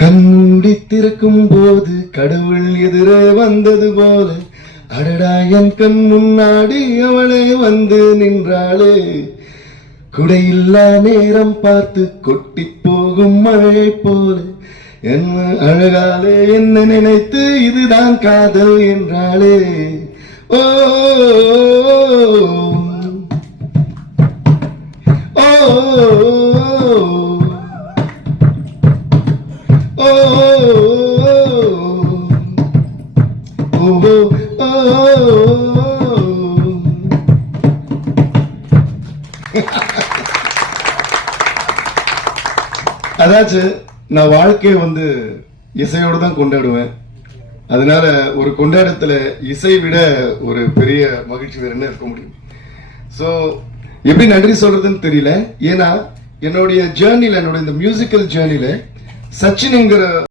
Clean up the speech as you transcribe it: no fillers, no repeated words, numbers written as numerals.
கண்மூடி திறக்கும் போது கடவுள் எதிரே வந்தது போல அடடா என் கண் முன்னாடி அவளே வந்து நின்றாளே. குடையில்லா நேரம் பார்த்து கொட்டி போகும் மழை போல என் அழகாலே என்ன நினைத்து இதுதான் காதல் என்றாளே. ஓ அதாச்சு நான் வாழ்க்கையை வந்து இசையோடு தான் கொண்டாடுவேன். அதனால ஒரு கொண்டாடத்துல இசை விட ஒரு பெரிய மகிழ்ச்சி வேற என்ன இருக்க முடியும். சோ எப்படி நன்றி சொல்றதுன்னு தெரியல. ஏன்னா என்னுடைய ஜேர்னில, என்னோட இந்த மியூசிக்கல் ஜேர்னில சச்சின்ங்கிற